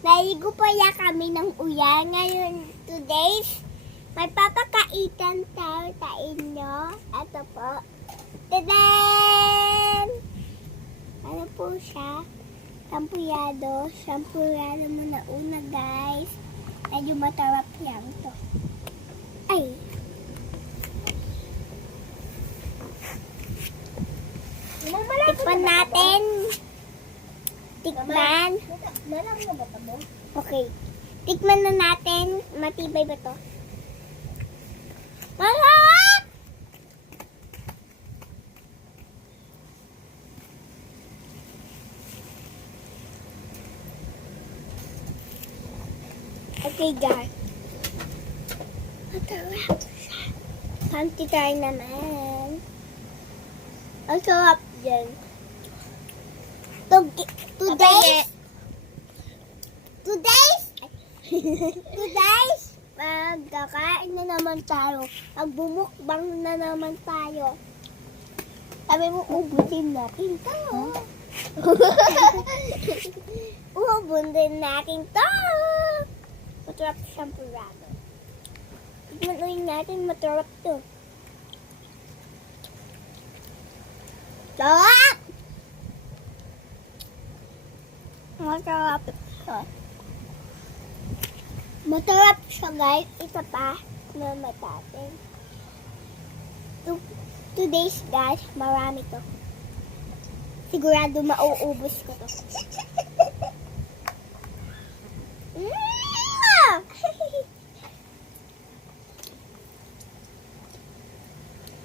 Naligo pala kami ng uyan. Ngayon, today's may papakaitan tayo sa inyo. Ito po. Tadaan! Ano po siya? Shampooyado. Shampooyado muna una, guys. Medyo matarap lang to. Ay! Tikman natin. Tikman. Okay. Tikman na natin. Matibay ba to? Masarap! Okay, guys. Masarap siya. Panty tayo naman. Ang sarap dyan. Today's magkakain na naman tayo. Magbumukbang na naman tayo. Sabi mo, ubusin natin to. Ubusin natin to. Matrap siyang purado. Tignan natin, matrap to. Sarap! Masarap siya. Masarap siya, guys. Isa pa na matatin. Today's, guys, marami to. Sigurado mauubos ko to.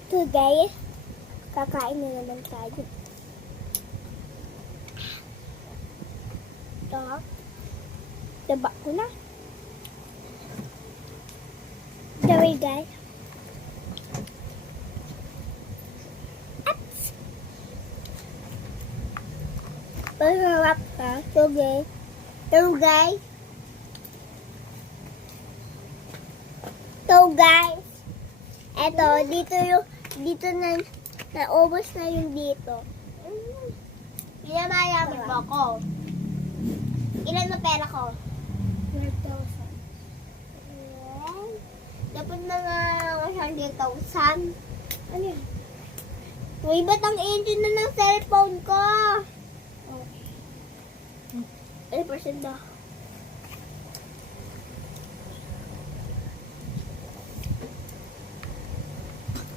Today, kakain na naman tayo. Ito. Daba ko na. Sorry, guys. Ups! Masarap ka. Okay. So, guys. Eto, dito na, naubos na yung dito. Pinamayaman mo ako. Ilan na pera ko? 12,000. Dapat na nga ako siyang 10,000. Ano yun? Uy, ba't ang engine na ng cellphone ko? Ano percent ba?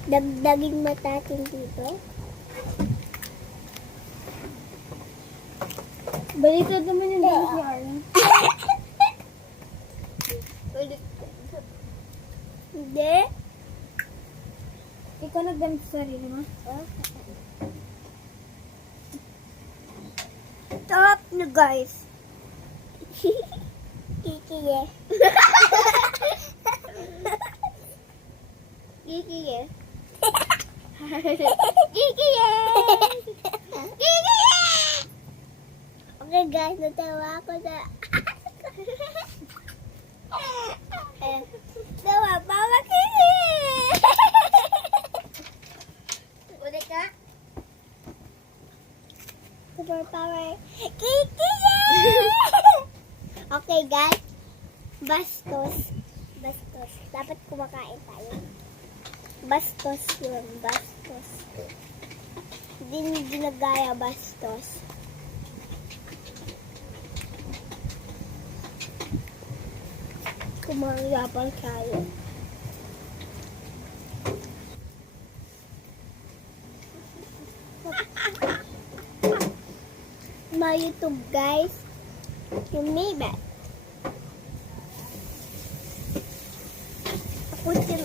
Dagdaging matatin dito. Baliktad naman yung DCR. Hindi. Ikaw nagdamit sa sarili mo? Top na, guys. Kikiye. Kikiye. Kikiye. Kikiye. Okay, guys, natawa ako na. Tawa pa, makikiye. Ulit ka. Super power. Kikiye. Okay, guys. Bastos. Dapat kumakain tayo. Bastos yun. Bastos. Hindi ginagaya bastos. Kumangyapan tayo. My YouTube, guys. Yung Maybach. Kuntin.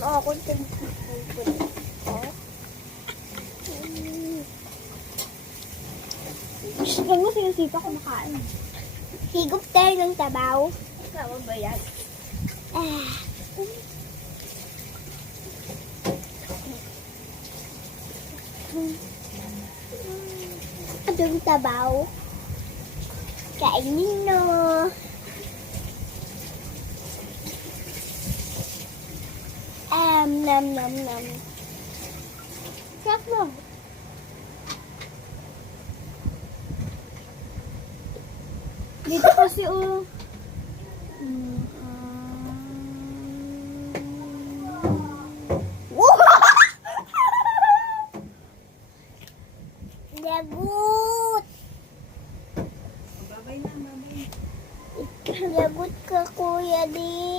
Huwag mo sinisipa kumakain. Higop tayo ng tabaw. Tama ba yan? Yung tabaw. Kainin no. Nam. Sarap lang. Dito kasi Lagot! Babay na, babay. Lagot ka, Kuya Di.